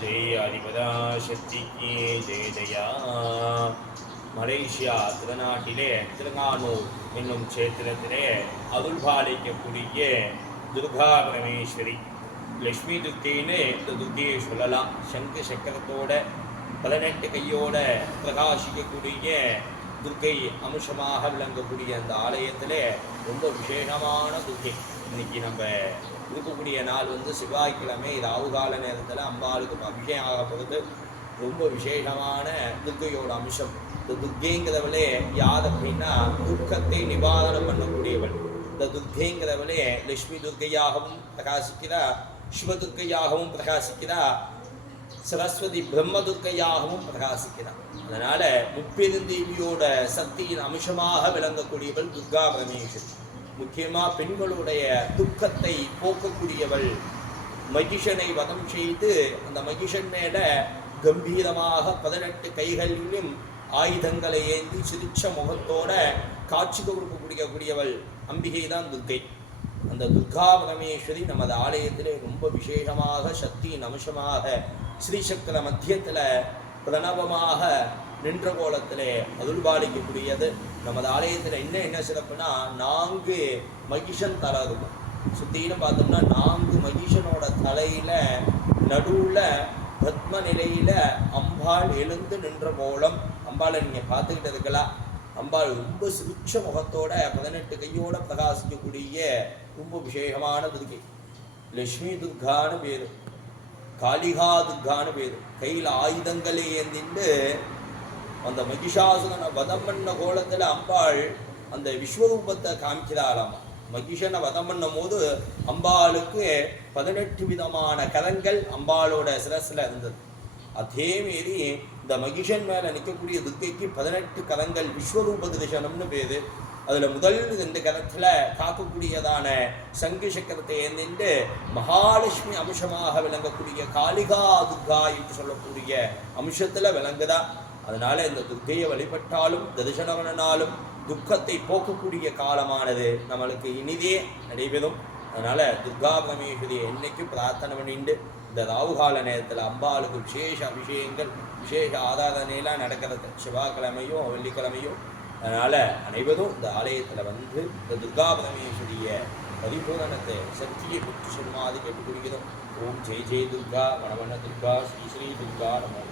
जय आदिपदा शक्ति की जय जया மலேசியா திருநாட்டிலே திருங்கானூர் என்னும் சேத்திரத்திலே அருள் பாலிக்கக்கூடிய துர்கா பரமேஸ்வரி லக்ஷ்மி துர்க்கைன்னு இந்த துர்க்கையை சொல்லலாம். சங்கு சக்கரத்தோட 18 கையோட பிரகாசிக்கக்கூடிய துர்க்கை அம்சமாக விளங்கக்கூடிய அந்த ஆலயத்தில் ரொம்ப விசேஷமான துர்க்கை. இன்னைக்கு நம்ம இருக்கக்கூடிய நாள் செவ்வாய்க்கிழமை ராவுகால நேரத்தில் அம்பாளுக்கு அபிஷேகம் ஆக போகிறது. ரொம்ப விசேஷமான துர்க்கையோட அம்சம். இந்த துர்க்கைங்கிறவளே யார் அப்படின்னா துக்கத்தை நிவாரணம் பண்ணக்கூடியவள். இந்த துர்க்கைங்கிறவளே லட்சுமி துர்க்கையாகவும் பிரகாசிக்கிறா, சிவ துர்க்கையாகவும் பிரகாசிக்கிறா, சரஸ்வதி பிரம்ம துர்க்கையாகவும் பிரகாசிக்கிறார். அதனால முப்பெருந்தேவியோட சக்தியின் அம்சமாக விளங்கக்கூடியவள் துர்கா பரமேஸ்வரி. முக்கியமா பெண்களுடைய துக்கத்தை போக்கக்கூடியவள். மகிஷனை வதம் செய்து அந்த மகிஷன் மேல கம்பீரமாக 18 கைகளிலும் ஆயுதங்களை ஏந்தி சிரிச்ச முகத்தோட காட்சி கொடுக்கக்கூடியவள் அம்பிகை தான் துர்க்கை. அந்த துர்கா பரமேஸ்வரி நமது ஆலயத்திலே ரொம்ப விசேஷமாக சக்தியின் அம்சமாக ஸ்ரீசக்கர மத்தியத்தில் பிரணவமாக நின்ற கோலத்திலே அருள்பாலிக்கக்கூடியது. நமது ஆலயத்தில் என்ன சிறப்புனா 4 மகிஷன் தலை இருக்கும். சுத்தின்னு பார்த்தோம்னா 4 மகிஷனோட தலையில நடுவில் பத்ம நிலையில அம்பாள் எழுந்து நின்ற கோலம். அம்பாளை நீங்க பார்த்துக்கிட்டு இருக்கலாம். அம்பாள் ரொம்ப சிரிச்ச முகத்தோட 18 கையோட பிரகாசிக்கக்கூடிய ரொம்ப விசேஷமான துர்க்கை. லட்சுமி துர்கான்னு பேரு, காளிகா துர்கான்னு பேரு. கையில் ஆயுதங்களே ஏந்திண்டு அந்த மகிஷாசுரனை வதம் பண்ண கோலத்துல அம்பாள் அந்த விஸ்வரூபத்தை காமிக்கிறாளாமா. மகிஷனை வதம் பண்ணும் போது அம்பாளுக்கு 18 விதமான கரங்கள் அம்பாளோட சிரஸ்ல இருந்தது. அதே மாரி இந்த மகிஷன் மேல நிற்கக்கூடிய துர்க்கைக்கு 18 கரங்கள் விஸ்வரூப தரிசனம்னு பேரு. அதுல முதல் 2 கரத்துல காக்கக்கூடியதான சங்கு சக்கரத்தை ஏந்திண்டு மகாலட்சுமி அம்சமாக விளங்கக்கூடிய காளிகா துர்கா என்று சொல்லக்கூடிய அம்சத்துல விளங்குதா. அதனால இந்த துர்க்கையை வழிபட்டாலும் தரிசனம் பண்ணினாலும் துக்கத்தை போக்கக்கூடிய காலமானது நம்மளுக்கு இனிதே நடைபெறும். அதனால துர்கா பரமேஸ்வரியை என்னைக்கு பிரார்த்தனை பண்ணிட்டு இந்த ராவுகால நேரத்தில் அம்பாளுக்கு விசேஷ அபிஷேகங்கள் விசேஷ ஆராதனையெல்லாம் நடக்கிறது செவ்வாய்க்கிழமையும் வெள்ளிக்கிழமையும். அதனால அனைவரும் இந்த ஆலயத்தில் இந்த துர்கா பரமேஸ்வரிய பரிபூரணத்தை சக்தியை பெற்று சொல்லுமாறு கேட்டுக்கொள்கிறோம். ஓம் ஜெய் ஜெய் துர்கா வனவன துர்கா ஸ்ரீ ஸ்ரீ துர்கா நமோ.